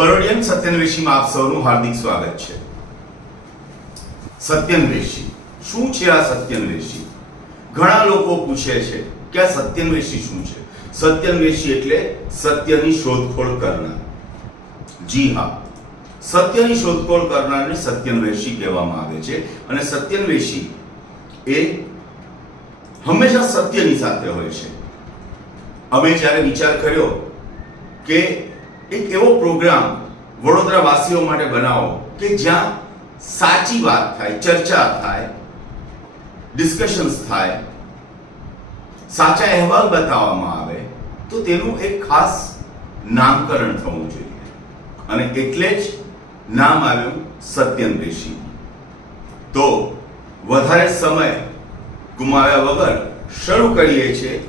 બરોડિયન સત્યનવેશીમાં આપ સૌનું હાર્દિક સ્વાગત છે. સત્યનવેશી શું છે આ સત્યનવેશી ઘણા લોકો પૂછે છે કે આ સત્યનવેશી શું છે? સત્યનવેશી એટલે સત્યની શોધખોળ કરનાર. જી હા. સત્યની શોધખોળ કરનારને સત્યનવેશી કહેવામાં આવે છે અને સત્યનવેશી એ હંમેશા સત્યની સાથે હોય છે. અમે જ્યારે વિચાર કર્યો કે એક એવો પ્રોગ્રામ વડોદરા વાસીઓ માટે બનાવો કે જ્યાં સાચી વાત થાય, ચર્ચા થાય ડિસ્કશન્સ થાય, સાચા અહેવાલ બતાવવામાં આવે, તો તેનું એક ખાસ નામકરણ થવું જોઈએ. અને એટલે જ નામ આવ્યું સત્યનવેશી તો વધારે સમય ગુમાવ્યા વગર શરૂ કરીએ છીએ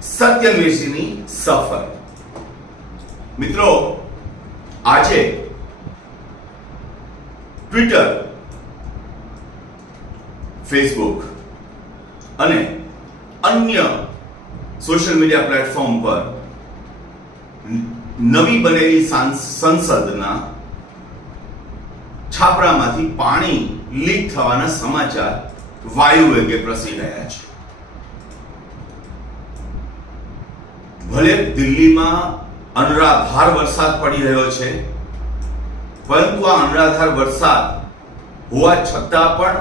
સત્યન્વેષીની સફર. મિત્રો, આજે ટ્વિટર ફેસબુક અને અન્ય સોશિયલ મીડિયા પ્લેટફોર્મ પર નવી બનેલી સંસદના છાપરામાંથી પાણી લીક થવાના સમાચાર વાયુ વેગે પ્રસરી રહ્યા છે. ભલે દિલ્હીમાં અનરાધાર વરસાદ પડી રહ્યો છે. પરંતુ આ અનરાધાર વરસાદ હોવા છતાં પણ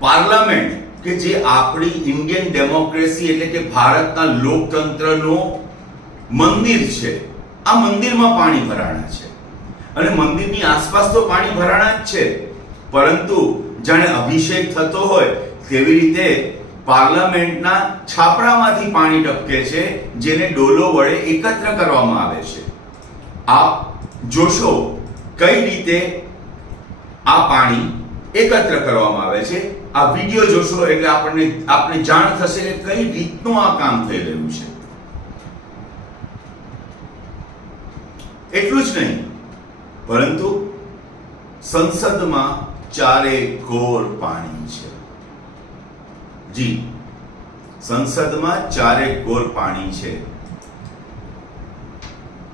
પાર્લામેન્ટ કે જે આપણી ઇન્ડિયન ડેમોક્રેસી એટલે કે ભારતના લોકતંત્રનું મંદિર છે, આ મંદિરમાં પાણી ભરાણા છે. અને મંદિરની આસપાસ તો પાણી ભરાણા જ છે. પરંતુ જાણે અભિષેક થતો હોય તેવી રીતે પાર્લામેન્ટના છાપરામાંથી પાણી ટપકે છે, જેને ડોલો વડે એકત્ર કરવામાં આવે છે. આપ જોશો કઈ રીતે આ પાણી એકત્ર કરવામાં આવે છે. આ વિડિયો જોશો એટલે આપણને, આપને જાણ થશે કે કઈ રીતનું આ કામ થઈ રહ્યું છે. એટલું જ નહીં, પરંતુ સંસદમાં ચારે ઘોર પાણી છે. જી. સંસદમાં ચારે કોર પાણી છે.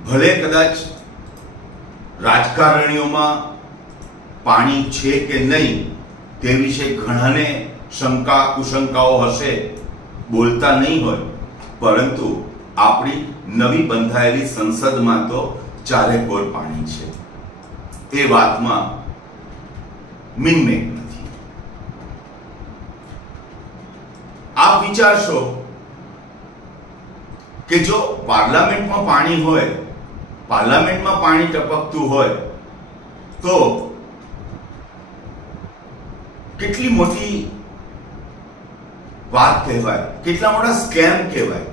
ભલે કદાચ રાજકારણીઓમાં પાણી છે કે નહીં તે વિશે ઘણાને શંકા કુશંકાઓ હશે, બોલતા નહીં હોય. પરંતુ આપણી નવી બંધાયેલી સંસદમાં તો ચારે કોર પાણી છે. એ વાતમાં મિનમેક નથી આપ વિચારશો કે જો પાર્લામેન્ટમાં પાણી હોય, પાર્લામેન્ટમાં પાણી ટપકતું હોય, તો કેટલી મોટી વાત કહેવાય, કેટલા મોટા સ્કેમ કહેવાય,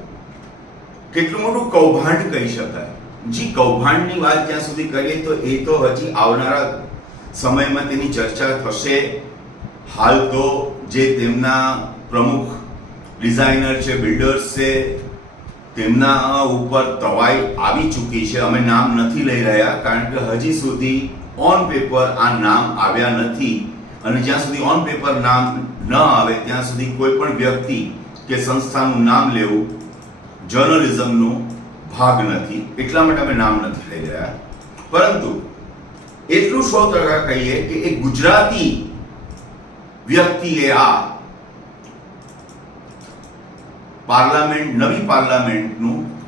કેટલું મોટું કૌભાંડ કહી શકાય. જી, કૌભાંડની વાત જ્યાં સુધી કરીએ તો એ તો હજી આવનારા સમયમાં તેની ચર્ચા થશે. હાલ તો જે તેમના પ્રમુખ ડિઝાઇનર છે બિલ્ડર્સ છે, તેમના ઉપર તવાઈ આવી ચૂકી છે. અમે નામ નથી લઈ રહ્યા, કારણ કે હજી સુધી ઓન પેપર આ નામ આવ્યા નથી. અને જ્યાં સુધી ઓન પેપર નામ ન આવે, ત્યાં સુધી કોઈ પણ વ્યક્તિ કે સંસ્થાનું નામ લેવું જર્નલિઝમનો ભાગ નથી. એટલા માટે અમે નામ નથી લઈ રહ્યા. પરંતુ એટલું સો ટકા કહીએ કે એક ગુજરાતી વ્યક્તિએ આ પાર્લામેન્ટ, નવી પાર્લામેન્ટનું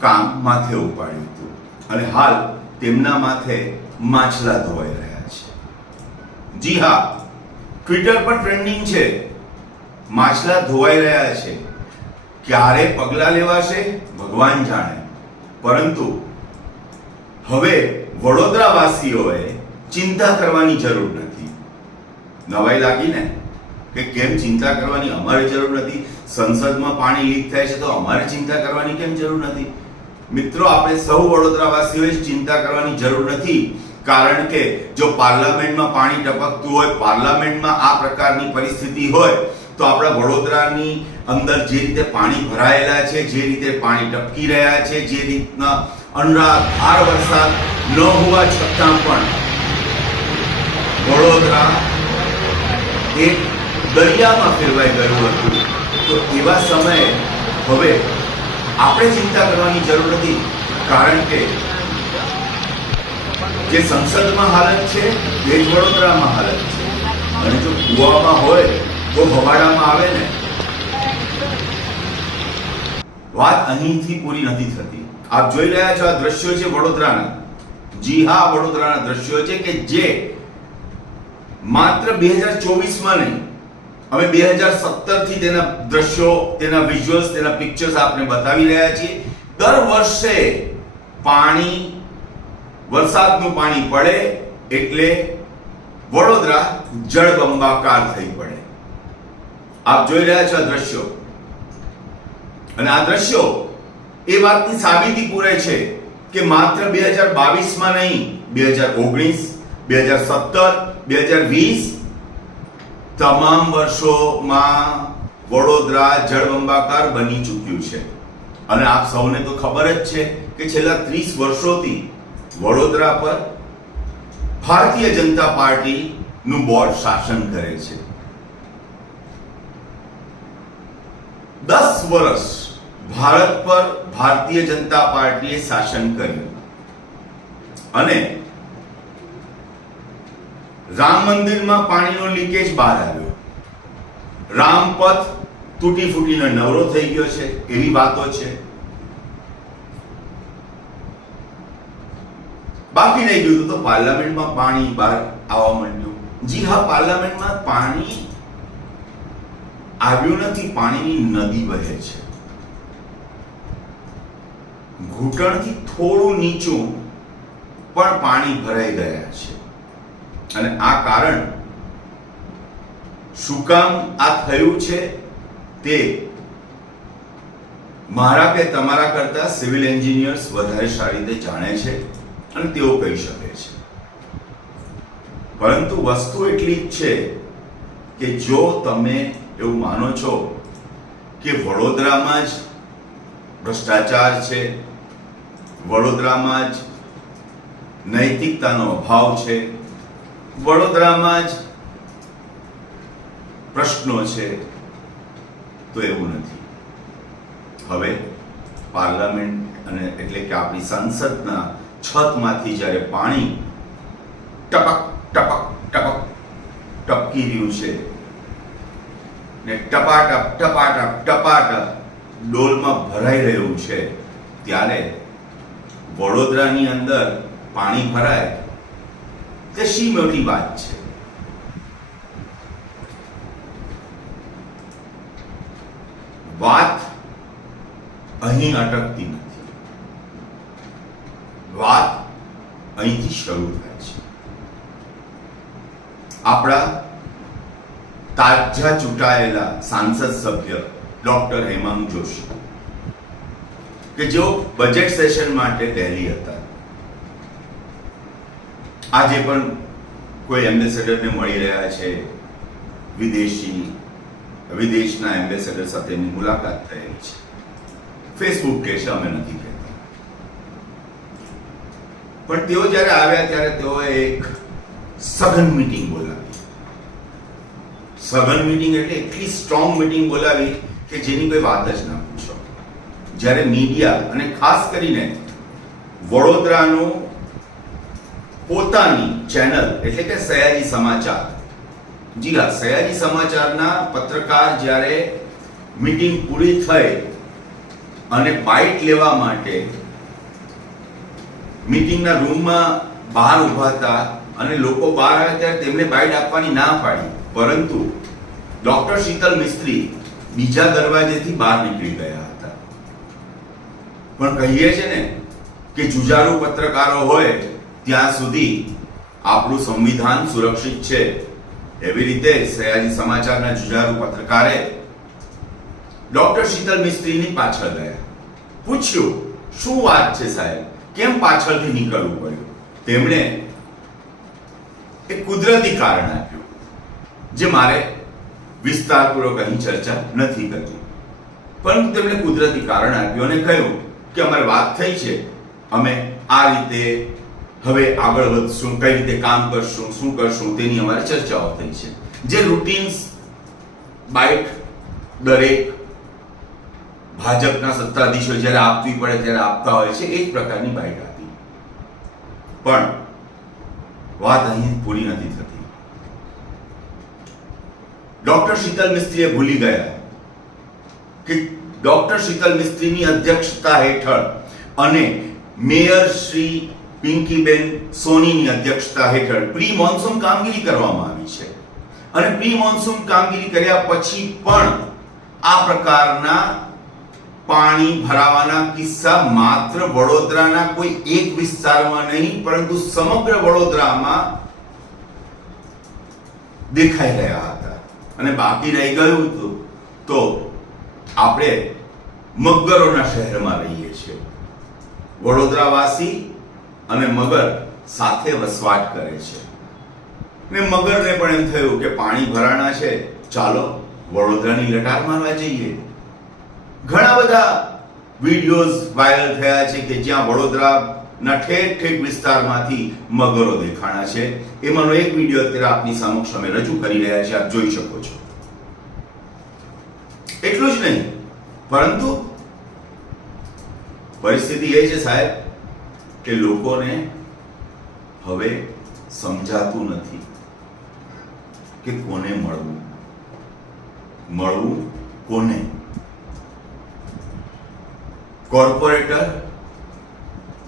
કામ માથે ઉપાડ્યું હતું. અને હાલ તેમના માથે માછલા ધોવાઈ રહ્યા છે. જી હા, ટ્વિટર પર ટ્રેન્ડિંગ છે. માછલા ધોવાઈ રહ્યા છે. ક્યારે પગલાં લેવાશે? ભગવાન જાણે. પરંતુ હવે વડોદરાવાસીઓએ ચિંતા કરવાની જરૂર નથી. નવાઈ લાગી ને? કે કેમ ચિંતા કરવાની અમારે જરૂર નથી? સંસદમાં પાણી લીક થાય છે તો અમારે ચિંતા કરવાની કેમ જરૂર નથી? મિત્રો, આપણે સૌ વડોદરાવાસીઓએ ચિંતા કરવાની જરૂર નથી. કારણ કે જો પાર્લામેન્ટમાં પાણી ટપકતું હોય, પાર્લામેન્ટમાં આ પ્રકારની પરિસ્થિતિ હોય, તો આપણા વડોદરાની અંદર જે રીતે પાણી ભરાયેલા છે, જે રીતે પાણી ટપકી રહ્યા છે, જે રીતના અનરાધાર વરસાદ ન હોવા છતાં પણ વડોદરા એક દરિયામાં ફેરવાઈ ગયું હતું. તો એવા સમયે હવે આપણે ચિંતા કરવાની જરૂર નથી, કારણ કે જે સંસદમાં હાલત છે, એ જ વડોદરામાં હાલત છે. અને જો કુવામાં હોય, તો હવાડામાં આવે ને. વાત અહીંથી પૂરી નથી થતી. આપ જોઈ રહ્યા છો આ દ્રશ્યો છે વડોદરાના. જી હા વડોદરાના દ્રશ્યો છે કે જે માત્ર બે હજાર ચોવીસમાં નહીં અમે બે હજાર સત્તરથી તેના દ્રશ્યો, તેના વિઝ્યુઅલ્સ તેના પિક્ચર્સ આપને બતાવી રહ્યા છીએ. દર વર્ષે પાણી, વરસાદનું પાણી પડે એટલે વડોદરા જળબંબાકાર થઈ પડે. આપ જોઈ રહ્યા છો આ દ્રશ્યો. અને આ દ્રશ્યો એ વાતની સાબિતી પૂરે છે કે માત્ર બે હજાર બાવીસમાં નહીં, બે હજાર ઓગણીસ, બે હજાર સત્તર, બે હજાર વીસ તમામ વર્ષોમાં વડોદરા જળબંબાકાર બની ચૂક્યું છે. અને આપ સૌને તો ખબર જ છે કે છેલ્લા ત્રીસ વર્ષોથી વડોદરા પર ભારતીય જનતા પાર્ટીનું બોર્ડ શાસન કરે છે. દસ વર્ષ ભારત પર ભારતીય જનતા પાર્ટીએ શાસન કર્યું. અને રામ મંદિરમાં પાણીનો લીકેજ બહાર આવ્યો. રામપથ તૂટી ફૂટીને નવરો થઈ ગયો છે, એવી વાતો છે. બાકી રહી ગયું તો પાર્લામેન્ટમાં પાણી બહાર આવવા માંડ્યું. જી હા, પાર્લામેન્ટમાં પાણી આવ્યું નથી, પાણીની નદી વહે છે. ઘૂંટણથી થોડું નીચું પણ પાણી ભરાઈ ગયા છે. અને આ કારણ શું કામ આ થયું છે તે મારા કે તમારા કરતા સિવિલ એન્જિનિયર્સ વધારે સારી રીતે જાણે છે અને તેઓ કહી શકે છે. પરંતુ વસ્તુ એટલી જ છે કે જો તમે એવું માનો છો કે વડોદરામાં જ ભ્રષ્ટાચાર છે, વડોદરામાં જ નૈતિકતાનો અભાવ છે વડોદરામાં જ પ્રશ્નો છે, તો એવું નથી. હવે પાર્લામેન્ટ અને એટલે કે આપણી સંસદના છતમાંથી જ્યારે પાણી ટપક ટપક ટપક ટપકી રહ્યું છે, ને ટપાટપ ટપાટપ ટપાટપ ડોલમાં ભરાઈ રહ્યું છે, ત્યારે વડોદરાની અંદર પાણી ભરાય તે શી મોટી વાત છે. વાત અહીં અટકતી નથી. વાત અહીંથી શરૂ થાય છે. આપણા તાજા ચૂંટાયેલા સાંસદ સભ્ય ડોક્ટર હેમાંગ જોશી, કે જેઓ બજેટ સેશન માટે દહેલી હતા. આજે પણ કોઈ એમ્બેસેડરને મળી રહ્યા છે, વિદેશી, વિદેશના એમ્બેસેડર સાથેની મુલાકાત થયેલી છે. ફેસબુક કહે છે, અમે નથી કહેતા. પણ તેઓ જ્યારે આવ્યા ત્યારે તેઓએ એક સઘન મીટિંગ બોલાવી. સઘન મીટિંગ એટલે એટલી સ્ટ્રોંગ મીટિંગ બોલાવી કે જેની કોઈ વાત જ ના પૂછો. જ્યારે મીડિયા અને ખાસ કરીને વડોદરાનું પોતાની ચેનલ એટલે કે સયાજી સમાચાર. જી હા, સયાજી સમાચારના પત્રકાર જ્યારે મીટિંગ પૂરી થઈ અને બાઇટ લેવા માટે મીટિંગના રૂમમાં બહાર ઊભા હતા અને લોકો બહાર આવ્યા ત્યારે તેમને બાઇટ આપવાની ના પાડી, પરંતુ ડોક્ટર શીતલ મિસ્ત્રી બીજા દરવાજેથી બહાર નીકળી ગયા હતા. પણ કહીએ છે ને કે જુજારુ પત્રકારો હોય ત્યાં સુધી આપણું સંવિધાન સુરક્ષિત છે. એવી રીતે સયાજી સમાચારના જુજારુ પત્રકારે ડોક્ટર શીતલ મિસ્ત્રીની પાછળ ગયા. પૂછ્યું, શું વાત છે સાહેબ? કેમ પાછળથી નીકળવું પડ્યું? તેમણે એક કુદરતી કારણ આપ્યું, જે મારે વિસ્તારપૂર્વક અહીં ચર્ચા નથી કરી પરંતુ તેમણે કુદરતી કારણ આપ્યું અને કહ્યું કે અમારે વાત થઈ છે. અમે આ રીતે હવે આગળ વધશું, કઈ રીતે કામ કરશું, શું કરશું તેની અમારે ચર્ચાઓ થઈ છે. જે રૂટીન્સ બાઇટ દરેક ભાજપના સત્તાધીશો જ્યારે આપવી પડે ત્યારે આપતા હોય છે, એ જ પ્રકારની બાઇટ આપી. પણ વાત અહીં પૂરી નથી થતી. ડોક્ટર શીતલ મિસ્ત્રીએ ભૂલી ગયા કે ડોક્ટર શીતલ મિસ્ત્રીની અધ્યક્ષતા હેઠળ અને મેયર શ્રી પિંકીબેન સોનીની અધ્યક્ષતા હેઠળ પ્રી મોન્સૂન કામગીરી કરવામાં આવી છે. અને પ્રી મોન્સૂન કામગીરી કર્યા પછી પણ આ પ્રકારના પાણી ભરાવાના કિસ્સા માત્ર વડોદરાના કોઈ એક વિસ્તારમાં નહીં, પરંતુ સમગ્ર વડોદરામાં દેખાઈ રહ્યા હતા. અને બાકી રહી ગયું હતું તો આપણે મગરોના શહેરમાં રહીએ છીએ. વડોદરાવાસી અને મગર સાથે વસવાટ કરે છે. ને મગરને પણ એમ થયું કે પાણી ભરાણા છે, ચાલો વડોદરાની લટાર મારવા જઈએ. ઘણા બધા વિડીયોઝ વાયરલ થયા છે કે જ્યાં વડોદરાના ઠેક ઠેક વિસ્તારમાંથી મગરો દેખાણા છે. એમાંનો એક વીડિયો અત્યારે આપની સમક્ષ અમે રજૂ કરી રહ્યા છીએ, આપ જોઈ શકો છો. એટલું જ નહીં, પરંતુ પરિસ્થિતિ એ છે સાહેબ કે લોકોને હવે સમજાતું નથી કે કોને મળવું. મળવું કોને? કોર્પોરેટર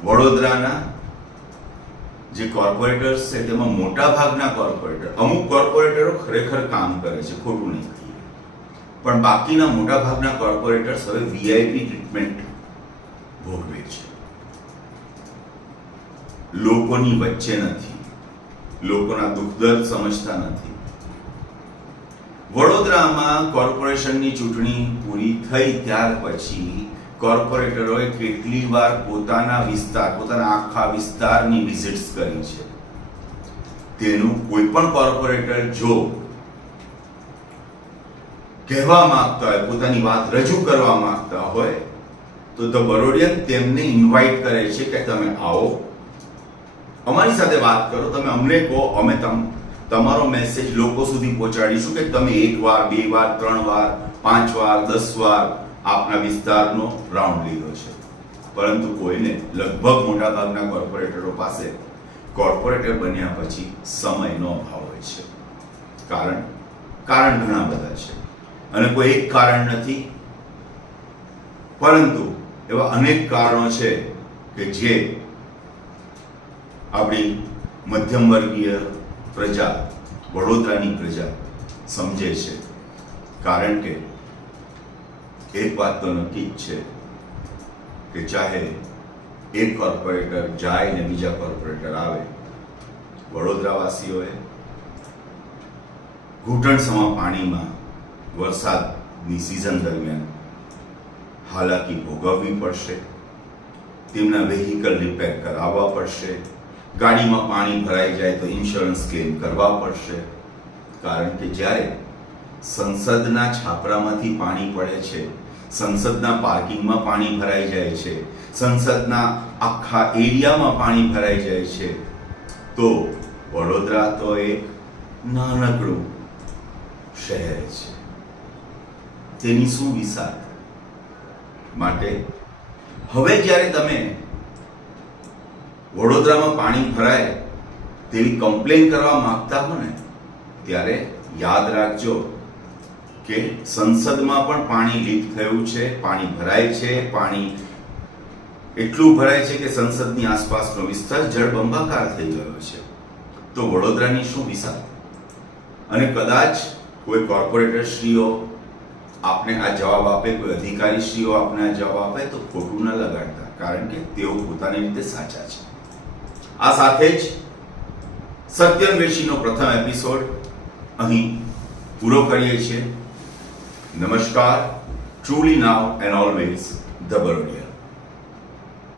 વડોદરાના જે કોર્પોરેટર્સ છે, તેમાં મોટા ભાગના કોર્પોરેટર, અમુક કોર્પોરેટરો ખરેખર કામ કરે છે, ખોટું નહીં પણ બાકીના મોટા ભાગના કોર્પોરેટર્સ હવે વીઆઈપી ટ્રીટમેન્ટ ભોગવે છે લોકોની વચ્ચે નથી. લોકોના દુઃખ દર્દ સમજતા નથી. વડોદરામાં કોર્પોરેશનની ચૂંટણી પૂરી થઈ ત્યાર પછી કોર્પોરેટરોએ કેટલી વાર પોતાના વિસ્તાર, પોતાના આખા વિસ્તારની વિઝિટ્સ કરી છે. તેનું કોઈ પણ કોર્પોરેટર જો કહેવા માંગતા હોય, પોતાની વાત રજૂ કરવા માંગતા હોય, તો ધ બરોડિયન તેમને ઇન્વાઇટ કરે છે કે તમે આવો. અમારી સાથે વાત કરો, તમે અમને કહો, અમે તમ, તમારો મેસેજ લોકો સુધી પહોંચાડીશું કે તમે એક વાર, બે વાર, ત્રણ વાર, પાંચ વાર, દસ વાર આપના વિસ્તારનો રાઉન્ડ લીધો છે. પરંતુ કોઈને લગભગ મોટા ભાગના કોર્પોરેટરો પાસે કોર્પોરેટર બન્યા પછી સમયનો અભાવ હોય છે. કારણ કારણ ઘણા બધા છે. અને કોઈ એક કારણ નથી. પરંતુ એવા અનેક કારણો છે કે જે આપણી મધ્યમ વર્ગીય પ્રજા, વડોદરાની પ્રજા સમજે છે. કારણ કે એક વાત તો નક્કી જ છે કે ચાહે એક કોર્પોરેટર જાય ને બીજા કોર્પોરેટર આવે, વડોદરાવાસીઓએ ઘૂંટણસમા પાણીમાં વરસાદની સિઝન દરમિયાન હાલાકી ભોગવવી પડશે, તેમના વેહિકલ રિપેર કરાવવા પડશે ગાડીમાં પાણી ભરાઈ જાય તો ઇન્સ્યોરન્સ ક્લેમ કરવા પડશે. કારણ કે જ્યારે સંસદના છાપરામાંથી પાણી પડે છે, સંસદના પાર્કિંગમાં પાણી ભરાઈ જાય છે, સંસદના આખા એરિયામાં પાણી ભરાઈ જાય છે, તો વડોદરા તો એક નાનકડું શહેર છે. તેની શું વિશાળ માટે હવે જ્યારે તમે વડોદરામાં પાણી ભરાય તેવી કમ્પ્લેન કરવા માંગતા હો ને, ત્યારે યાદ રાખજો કે સંસદમાં પણ પાણી લીક થયું છે, પાણી ભરાય છે, પાણી એટલું ભરાય છે કે સંસદની આસપાસનો વિસ્તાર જળબંબાકાર થઈ ગયો છે. તો વડોદરાની શું વિશાળ? અને કદાચ કોઈ કોર્પોરેટર શ્રીઓ આપને આ જવાબ આપે, કોઈ અધિકારી શ્રીઓ આપને આ જવાબ આપે, તો ખોટું ન લગાડતા, કારણ કે તેઓ પોતાની રીતે સાચા છે. આ સાથે જ સત્યન્વેષીનો પ્રથમ એપિસોડ અહીં પૂરો કરીએ છીએ. નમસ્કાર. Truly now and always the Barodia